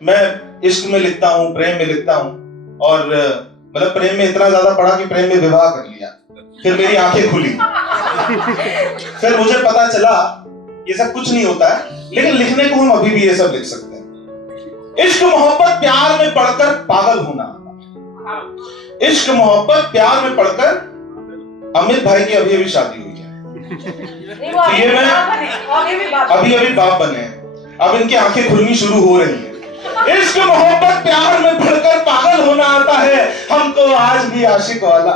मैं इश्क में लिखता हूँ, प्रेम में लिखता हूँ, और मतलब प्रेम में इतना ज्यादा पढ़ा कि प्रेम में विवाह कर लिया। फिर मेरी आंखें खुली, फिर मुझे पता चला ये सब कुछ नहीं होता है, लेकिन लिखने को हम अभी भी ये सब लिख सकते हैं। इश्क मोहब्बत प्यार में पढ़कर पागल होना। इश्क मोहब्बत प्यार में पढ़कर अमित भाई की अभी शादी हुई है, तो ये मैं अभी बाप बने हैं, अब इनकी आंखें खुलनी शुरू हो रही हैं। इश्क मोहब्बत प्यार में पढ़कर पागल होना आता है, हमको आज भी आशिक वाला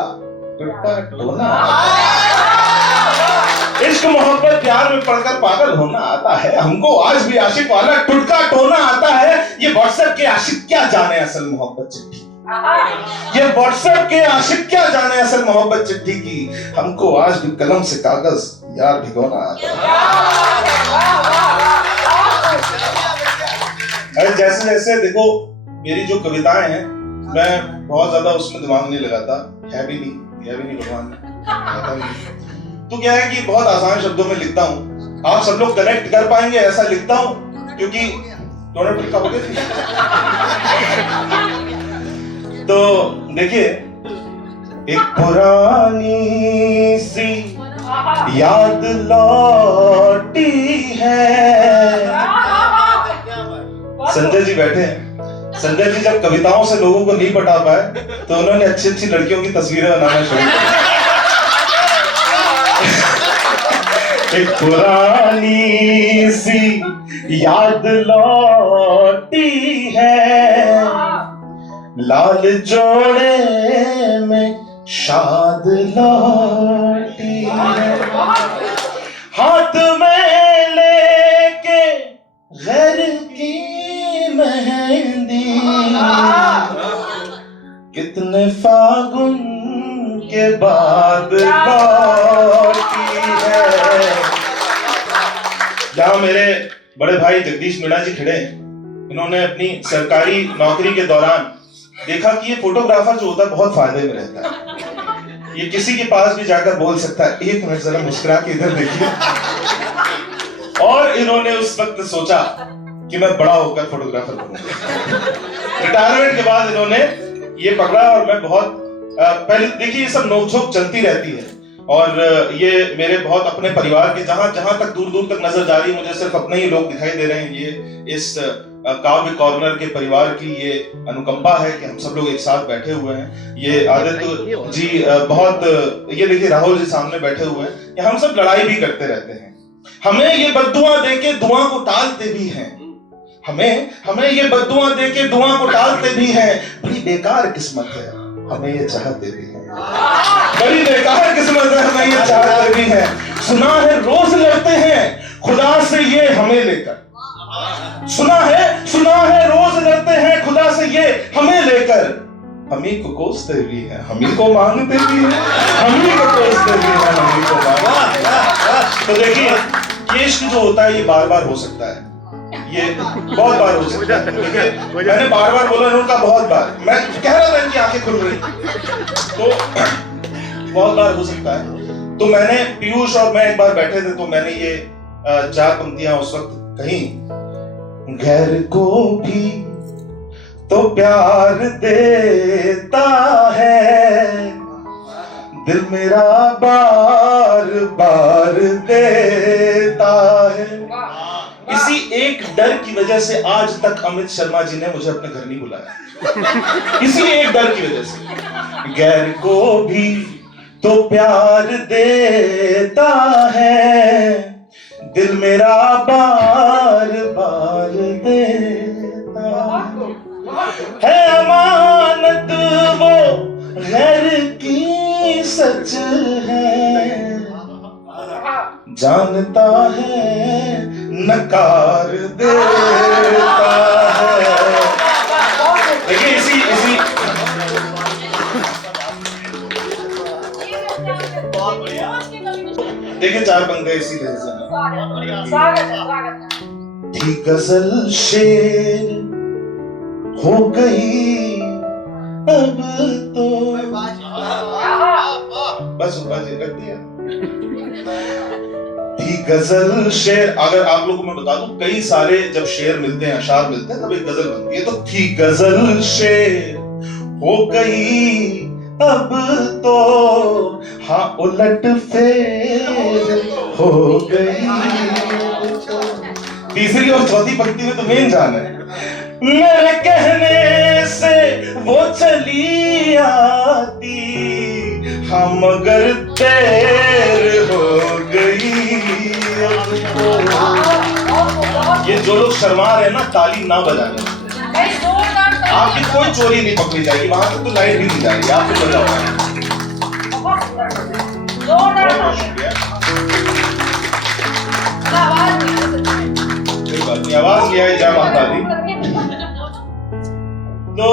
टुटका टोना आता है। इश्क मोहब्बत प्यार में पढ़कर पागल होना आता है, हमको आज भी आशिक वाला टुटका टोना आता है। ये व्हाट्सएप के आशिक क्या जाने असल मोहब्बत चिट्ठी, ये व्हाट्सएप के आशिक क्या जाने असल मोहब्बत चिट्ठी की, हमको आज भी कलम से कागज यार भिगोना आता है। जैसे जैसे देखो मेरी जो कविताएं हैं, मैं बहुत ज्यादा उसमें दिमाग नहीं लगाता, है भी नहीं भगवान ने। तो क्या है कि बहुत आसान शब्दों में लिखता हूँ, आप सब लोग कनेक्ट कर पाएंगे ऐसा लिखता हूँ, क्योंकि डोनल्ड ट्रम्प का हो गया। तो देखिए, एक पुरानी सी याद लौटी है। संजय जी बैठे हैं। संजय जी जब कविताओं से लोगों को नहीं पटा पाए तो उन्होंने अच्छी अच्छी लड़कियों की तस्वीरें बनाना शुरू की। एक पुरानी सी याद लौटी है, लाल जोड़े में शाद लौटी है, हाथ में लेके घर की मेहंदी, कितने फागुन के बाद लौटी है। जहां मेरे बड़े भाई जगदीश मीणा जी खड़े हैं, इन्होंने अपनी सरकारी नौकरी के दौरान देखा कि ये फोटोग्राफर जो होता है बहुत फायदे में रहता है, ये किसी के पास भी जाकर बोल सकता है, एक मिनट जरा मुस्कुरा के इधर देखिए। और इन्होंने उस वक्त सोचा कि मैं बड़ा होकर फोटोग्राफर बनूंगा। रिटायरमेंट के बाद इन्होंने ये पकड़ा, और मैं बहुत पहले देखिए ये सब नोकझोंक चलती रहती है, और ये मेरे बहुत अपने परिवार के जहां जहां तक दूर दूर तक नजर जा रही है, मुझे सिर्फ अपने ही लोग दिखाई दे रहे हैं। ये इस काव्य कॉर्नर के परिवार की ये अनुकंपा है कि हम सब लोग एक साथ बैठे हुए हैं। ये आदित्य जी बहुत, ये देखिए राहुल जी सामने बैठे हुए हैं, ये हम सब लड़ाई भी करते रहते हैं। हमें ये बद्दुआ देके दुआ को टालते भी हैं, हमें ये बद्दुआ देके दुआ को टालते भी हैं। बड़ी बेकार किस्मत है, हमें ये चाहते भी हैं, बड़ी बेकार किस्मत है, हमें ये चाहते भी हैं। सुना है रोज लड़ते हैं खुदा से ये हमें लेकर, सुना है रोज लड़ते हैं खुदा से ये हमें लेकर। हम ही को कोसते भी हैं, हम ही को मांगते भी हैं, हम ही को कोसते भी हैं, हम ही को मांगते। तो देखिए ये इश्क जो होता है ये बार बार हो सकता है, ये बहुत बार हो सकता है। मैंने बार बार बोला उनका, बहुत बार मैं कह रहा था इनकी आंखें खुल रही, तो बहुत बार हो सकता है। तो मैंने, पीयूष और मैं एक बार बैठे थे, तो मैंने ये 4 पंक्तियां उस वक्त कही। घर को भी तो प्यार देता है, दिल मेरा बार बार देता है। इसी एक डर की वजह से आज तक अमित शर्मा जी ने मुझे अपने घर नहीं बुलाया, इसी एक डर की वजह से। गैर को भी तो प्यार देता है, दिल मेरा बार बार देता है। अमानत वो गैर की सच है, जानता है नकार देता है। देखिए इसी देखिए 4 पंक्तियां इसी लहजे में। थी गजल शेर हो गई अब तो, बस ऊपर जी रख दिया। भी गजल शेर, अगर आप लोगों को मैं बता दूं, कई सारे जब शेर मिलते हैं, अशार मिलते हैं, तब एक गजल बनती है। तो थी गजल शेर हो गई अब तो हाँ उलट फेर हो गई। तीसरी और चौथी पंक्ति में तो मेन जान है, मेरे कहने से वो चली आती हाँ मगर देर हो गई। ये जो लोग शर्मा रहे हैं ना ताली ना बजाने, आपकी कोई चोरी नहीं पकड़ी जाएगी, वहां तक तो लाइट भी नहीं जाएगी, आप भी बजाओ। आवाज लिया है जय माता दी। तो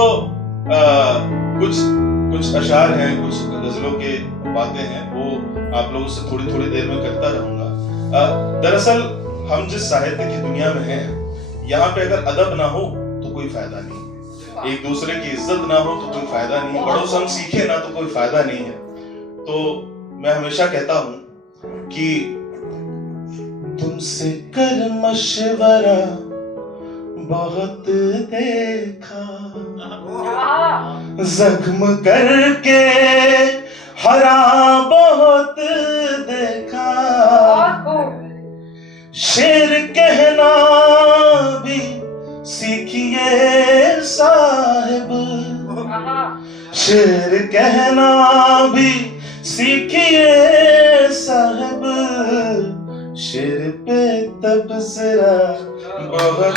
कुछ अशार हैं, कुछ गजलों के बातें हैं, वो आप लोगों से थोड़ी थोड़ी देर में करता रहूंगा। दरअसल हम जिस साहित्य की दुनिया में हैं, यहाँ पे अगर अदब ना हो तो कोई फायदा नहीं, एक दूसरे की इज्जत ना हो तो कोई फायदा नहीं, बड़ों से हम सीखे ना तो कोई फायदा नहीं है। तो मैं हमेशा कहता हूं कि तुमसे कर मशवरा बहुत देखा, जख्म करके हरा बहुत देखा, शेर कहना भी सीखिए साहिब, शेर कहना भी सीखिए साहिब, शेर पे तबसरा बहुत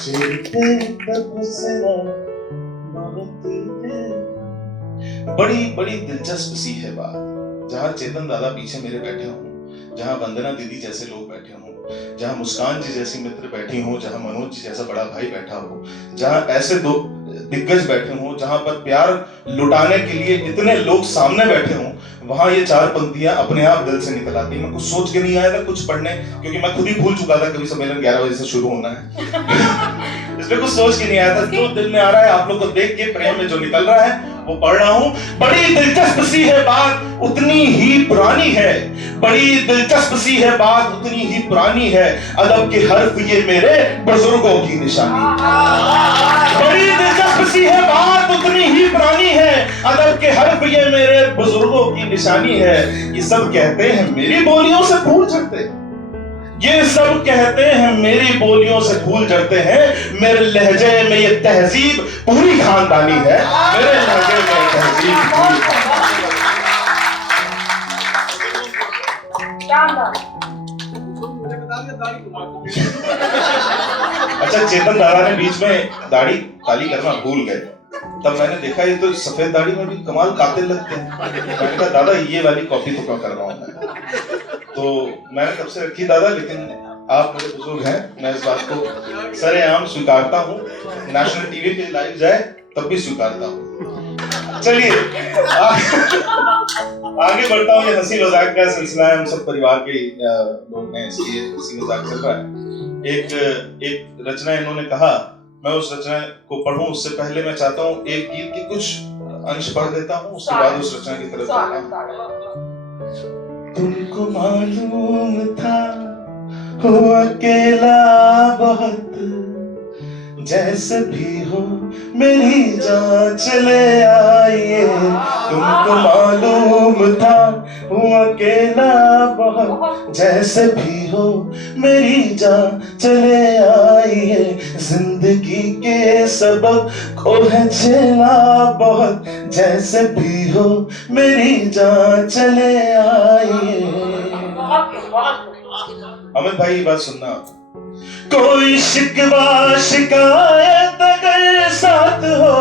शेर पे तबसरा बहुत। बड़ी बड़ी दिलचस्प सी है बात, जहाँ चेतन दादा पीछे मेरे बैठे हों, जहाँ वंदना दीदी जैसे लोग बैठे हों, जहाँ मुस्कान जी जैसी मित्र बैठी हो, जहाँ मनोज जी जैसा बड़ा भाई बैठा हो, जहाँ ऐसे दो दिग्गज बैठे हों, जहाँ पर प्यार लुटाने के लिए इतने लोग सामने बैठे हों, वहां ये चार पंक्तियां अपने आप दिल से निकल आती। मैं कुछ सोच के नहीं आया था कुछ पढ़ने, क्योंकि मैं खुद ही भूल चुका था कभी सम्मेलन 11 बजे से शुरू होना है। इसमें कुछ सोच के नहीं आया था, जो दिल में आ रहा है आप लोग को देख के प्रेम में जो निकल रहा है वो पढ़ रहा हूं। बड़ी दिलचस्प सी है बात उतनी ही पुरानी है, बड़ी दिलचस्प सी है बात उतनी ही पुरानी है, अदब के हर्फ ये मेरे बुजुर्गों की निशानी। बड़ी दिलचस्प सी है बात उतनी ही पुरानी है, अदब के हर्फ ये मेरे बुजुर्गों की निशानी है। ये सब कहते हैं मेरी बोलियों से फूल झड़ते, ये सब कहते हैं मेरी बोलियों से फूल जड़ते हैं, मेरे लहजे में ये तहजीब पूरी खानदानी है, मेरे लहजे में तहजीब पूरी खानदानी। अच्छा, चेतन दादा ने बीच में दाढ़ी काली करना भूल गए, तब मैंने देखा ये तो सफेद दाढ़ी में भी कमाल कातिल लगते हैं। मैंने कहा दादा ये वाली कॉपी तो क्या कर रहा हूं मैं, तो मैंने तब से रखी दादा, लेकिन आप मेरे बुजुर्ग हैं, मैं इस बात को सरेआम स्वीकारता हूँ, नेशनल टीवी पे लाइव जाए तब भी स्वीकारता हूँ। चलिए आगे बढ़ता हूँ। ये हंसी मजाक का सिलसिला है, हम सब परिवार के लोग हैं, इसलिए हंसी मजाक चल रहा है। एक रचना इन्होंने कहा, मैं उस रचना को पढ़ूं उससे पहले मैं चाहता हूँ एक गीत की कुछ अंश पढ़ देता हूँ, उसके बाद उस रचना की तरफ जाता हूँ। तुमको मालूम था हो अकेला बहुत, जैसे भी हो मेरी जान चले आइए। तुमको मालूम था हूँ अकेला बहुत, जैसे भी हो मेरी जान चले आइए। जिंदगी के सबक को है झेला बहुत, जैसे भी हो मेरी जान चले आइए। अमित भाई ये बात सुनना, कोई शिकवा शिकायत अगर साथ हो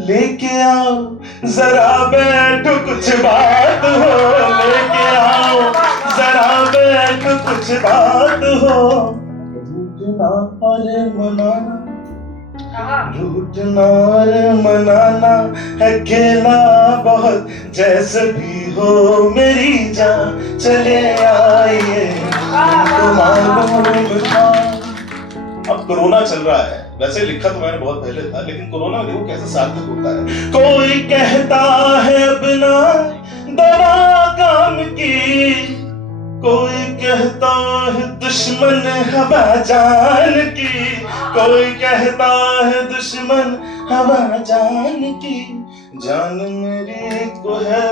लेके आओ, जरा बैठो कुछ बात हो, लेके आओ जरा बैठो कुछ बात हो। रूठना और मनाना, रूठना और मनाना है खेला बहुत, जैसे भी हो मेरी जान चले आइए। तुमको मालूम था, अब कोरोना चल रहा है, वैसे लिखा तो मैंने बहुत पहले था, लेकिन कोरोना देखो कैसे सार्थक होता है। कोई कहता है अपना दवा काम की, कोई कहता है दुश्मन हवा जान की, कोई कहता है दुश्मन हवा जान की। जान मेरी को है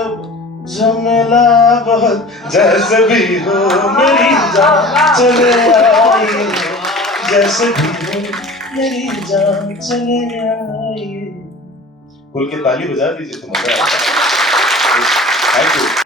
झमेला बहुत, जैसे भी हो मेरी जान चले आई, जैसे भी हो मेरी जान चले आई। खुल के ताली बजा दीजिए तो मजा आएगा। Thank you.